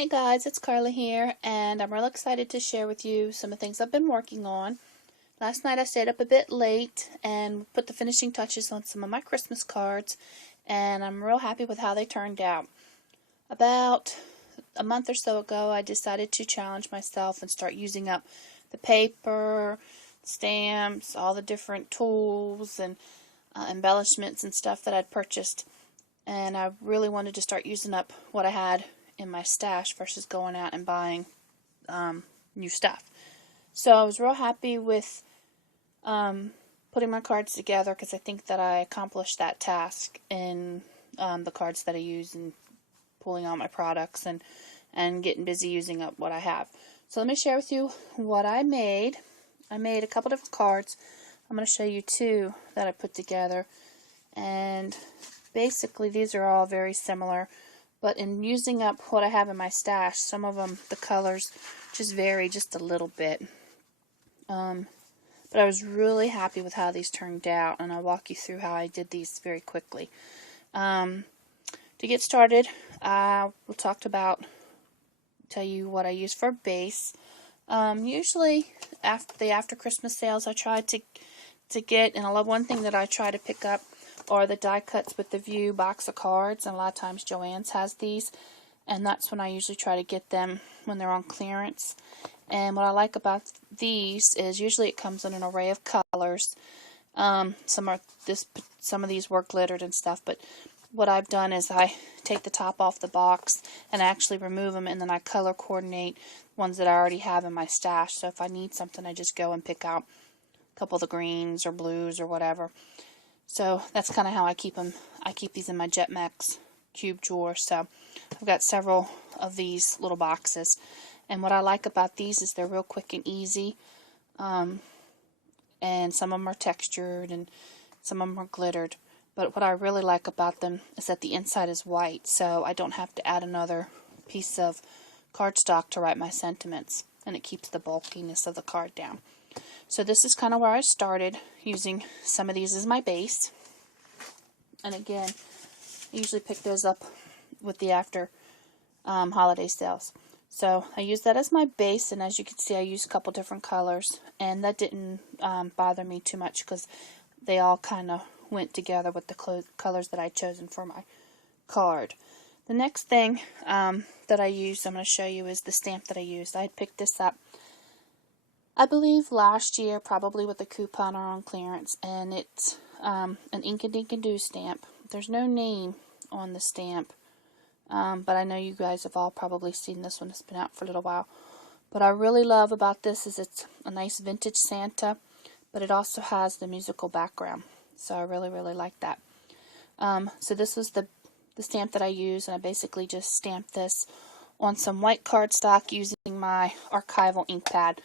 Hey guys, it's Carla here, and I'm real excited to share with you some of the things I've been working on. Last night I stayed up a bit late and put the finishing touches on some of my Christmas cards, and I'm real happy with how they turned out. About a month or so ago, I decided to challenge myself and start using up the paper, stamps, all the different tools and embellishments and stuff that I'd purchased, and I really wanted to start using up what I had in my stash versus going out and buying new stuff. So I was real happy with putting my cards together because I think that I accomplished that task in the cards that I use and pulling out my products and getting busy using up what I have. So let me share with you what I made. I made a couple different cards. I'm going to show you two that I put together, and basically these are all very similar. But in using up what I have in my stash, some of them, the colors just vary just a little bit. But I was really happy with how these turned out, and I'll walk you through how I did these very quickly. To get started, we'll tell you what I use for a base. Usually, after the Christmas sales, I try to get, and I love one thing that I try to pick up are the die cuts with the View box of cards, and a lot of times Joann's has these, and that's when I usually try to get them when they're on clearance. And what I like about these is usually it comes in an array of colors. Some of these were glittered and stuff, but what I've done is I take the top off the box and I actually remove them, and then I color coordinate ones that I already have in my stash. So if I need something, I just go and pick out a couple of the greens or blues or whatever. So that's kind of how I keep them. I keep these in my Jetmax cube drawer. So I've got several of these little boxes. And what I like about these is they're real quick and easy. And some of them are textured and some of them are glittered. But what I really like about them is that the inside is white. So I don't have to add another piece of cardstock to write my sentiments. And it keeps the bulkiness of the card down. So this is kind of where I started, using some of these as my base. And again, I usually pick those up with the after holiday sales. So I use that as my base, and as you can see, I used a couple different colors, and that didn't bother me too much because they all kind of went together with the colors that I'd chosen for my card. The next thing that I used, I'm going to show you, is the stamp that I used. I had picked this up, I believe, last year, probably with a coupon or on clearance, and it's an Ink and Dink and Do stamp. There's no name on the stamp, but I know you guys have all probably seen this one. It's been out for a little while. But I really love about this is it's a nice vintage Santa, but it also has the musical background. So I really, really like that. So this was the stamp that I used, and I basically just stamped this on some white cardstock using my archival ink pad.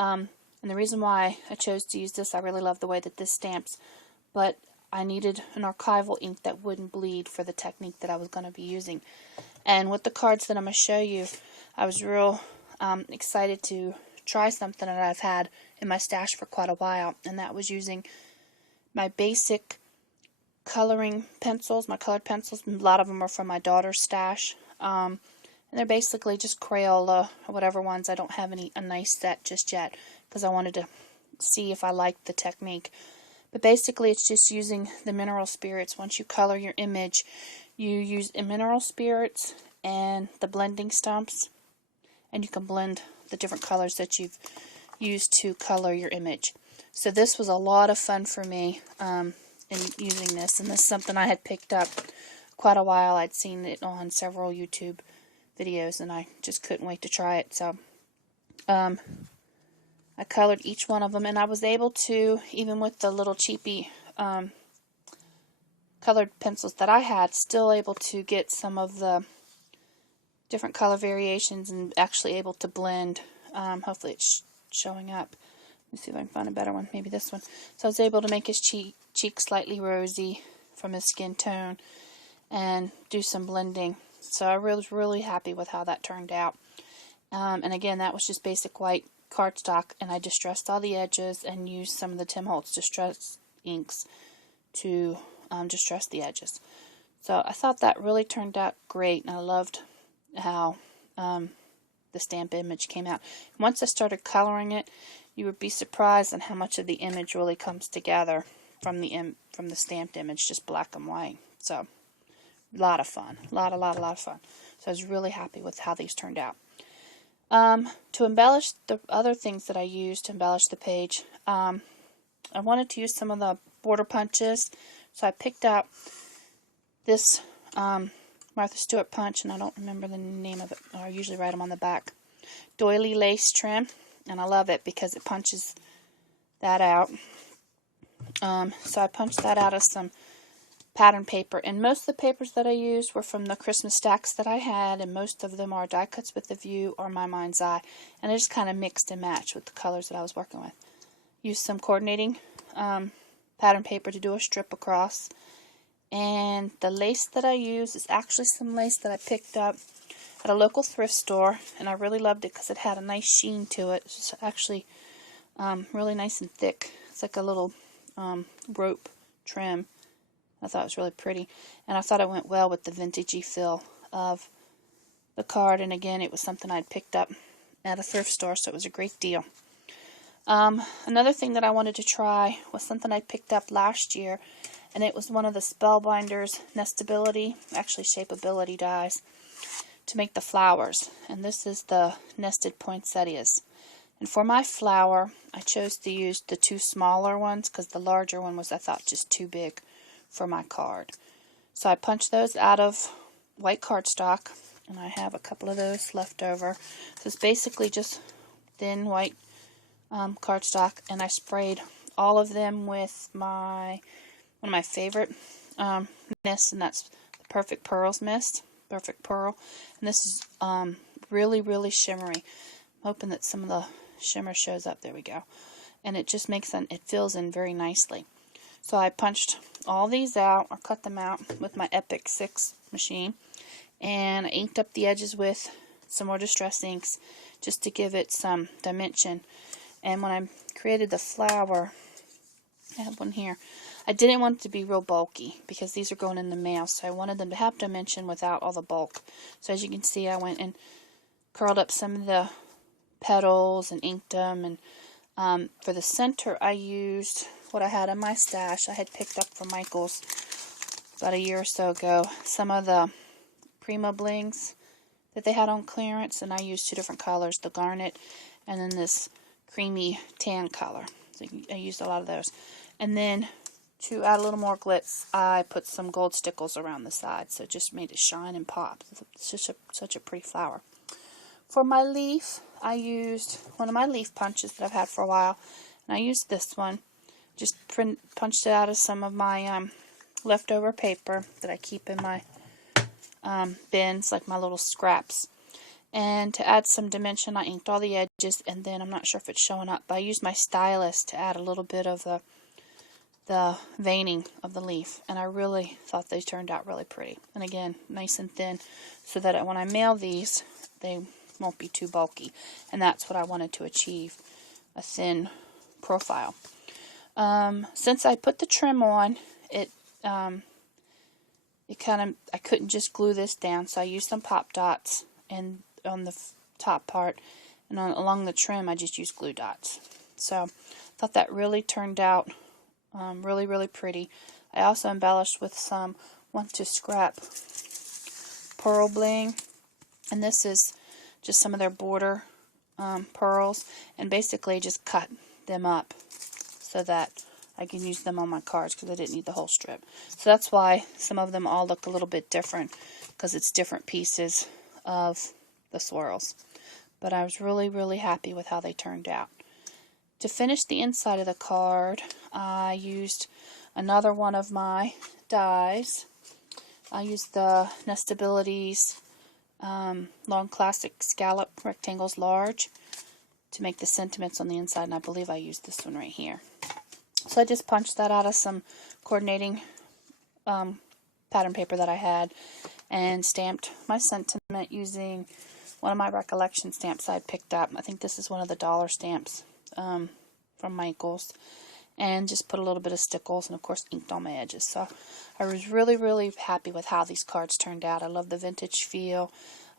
And the reason why I chose to use this, I really love the way that this stamps, but I needed an archival ink that wouldn't bleed for the technique that I was going to be using. And with the cards that I'm going to show you, I was real excited to try something that I've had in my stash for quite a while, and that was using my basic coloring pencils, my colored pencils. A lot of them are from my daughter's stash. And they're basically just Crayola or whatever ones. I don't have a nice set just yet because I wanted to see if I liked the technique. But basically it's just using the mineral spirits. Once you color your image, you use mineral spirits and the blending stumps, and you can blend the different colors that you've used to color your image. So this was a lot of fun for me in using this, and this is something I had picked up quite a while. I'd seen it on several YouTube videos, and I just couldn't wait to try it. So I colored each one of them, and I was able to, even with the little cheapy colored pencils that I had, still able to get some of the different color variations and actually able to blend. Hopefully it's showing up. Let me see if I can find a better one. Maybe this one. So I was able to make his cheek slightly rosy from his skin tone and do some blending. So I was really happy with how that turned out. And again, that was just basic white cardstock, and I distressed all the edges and used some of the Tim Holtz Distress inks to distress the edges. So I thought that really turned out great, and I loved how the stamp image came out. Once I started coloring it, you would be surprised on how much of the image really comes together from the stamped image, just black and white. So, a lot of fun, a lot of fun. So I was really happy with how these turned out. To embellish the other things that I used to embellish the page, I wanted to use some of the border punches, so I picked out this Martha Stewart punch, and I don't remember the name of it. I usually write them on the back. Doily lace trim, and I love it because it punches that out. So I punched that out of some pattern paper, and most of the papers that I used were from the Christmas stacks that I had, and most of them are Die Cuts with a View or My Mind's Eye, and I just kind of mixed and matched with the colors that I was working with. Used some coordinating pattern paper to do a strip across, and the lace that I use is actually some lace that I picked up at a local thrift store, and I really loved it because it had a nice sheen to it. It's actually really nice and thick. It's like a little rope trim. I thought it was really pretty, and I thought it went well with the vintagey feel of the card, and again, it was something I'd picked up at a thrift store, so it was a great deal. Another thing that I wanted to try was something I picked up last year, and it was one of the Spellbinders Nestability, actually Shapeability dies, to make the flowers, and this is the Nested Poinsettias. And for my flower, I chose to use the two smaller ones because the larger one was, I thought, just too big for my card. So I punched those out of white cardstock, and I have a couple of those left over. So it's basically just thin white cardstock, and I sprayed all of them with one of my favorite mists, and that's the Perfect Pearls mist, Perfect Pearl. And this is really shimmery. I'm hoping that some of the shimmer shows up. There we go. And it just it fills in very nicely. So I punched all these out, or cut them out with my Epic 6 machine, and I inked up the edges with some more Distress inks just to give it some dimension. And when I created the flower, I have one here, I didn't want it to be real bulky because these are going in the mail, so I wanted them to have dimension without all the bulk. So as you can see, I went and curled up some of the petals and inked them, and for the center I used what I had in my stash. I had picked up from Michael's about a year or so ago some of the Prima Blings that they had on clearance, and I used two different colors, the garnet and then this creamy tan color. So I used a lot of those. And then to add a little more glitz, I put some gold stickles around the side, so it just made it shine and pop. It's such a pretty flower. For my leaf, I used one of my leaf punches that I've had for a while, and I used this one. Just punched it out of some of my leftover paper that I keep in my bins, like my little scraps. And to add some dimension, I inked all the edges, and then I'm not sure if it's showing up, but I used my stylus to add a little bit of the veining of the leaf, and I really thought they turned out really pretty. And again, nice and thin, so that when I mail these, they won't be too bulky, and that's what I wanted to achieve, a thin profile. Since I put the trim on, I couldn't just glue this down, so I used some pop dots and on the top part, and along the trim I just used glue dots. So I thought that really turned out really pretty. I also embellished with some Want to Scrap Pearl Bling, and this is just some of their border pearls, and basically just cut them up so that I can use them on my cards because I didn't need the whole strip. So that's why some of them all look a little bit different, because it's different pieces of the swirls. But I was really happy with how they turned out. To finish the inside of the card, I used another one of my dies. I used the Nestabilities Long Classic Scallop Rectangles Large to make the sentiments on the inside, and I believe I used this one right here. So I just punched that out of some coordinating pattern paper that I had, and stamped my sentiment using one of my recollection stamps I had picked up. I think this is one of the dollar stamps from Michael's, and just put a little bit of stickles, and of course inked on my edges. So I was really happy with how these cards turned out. I love the vintage feel.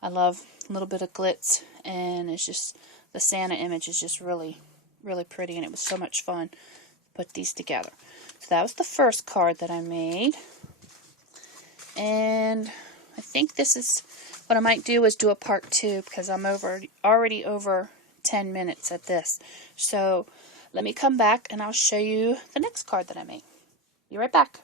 I love a little bit of glitz, and it's just, the Santa image is just really, really pretty, and it was so much fun to put these together. So that was the first card that I made. And I think this is what I might do, is do a part 2, because I'm already over 10 minutes at this. So let me come back and I'll show you the next card that I made. Be right back.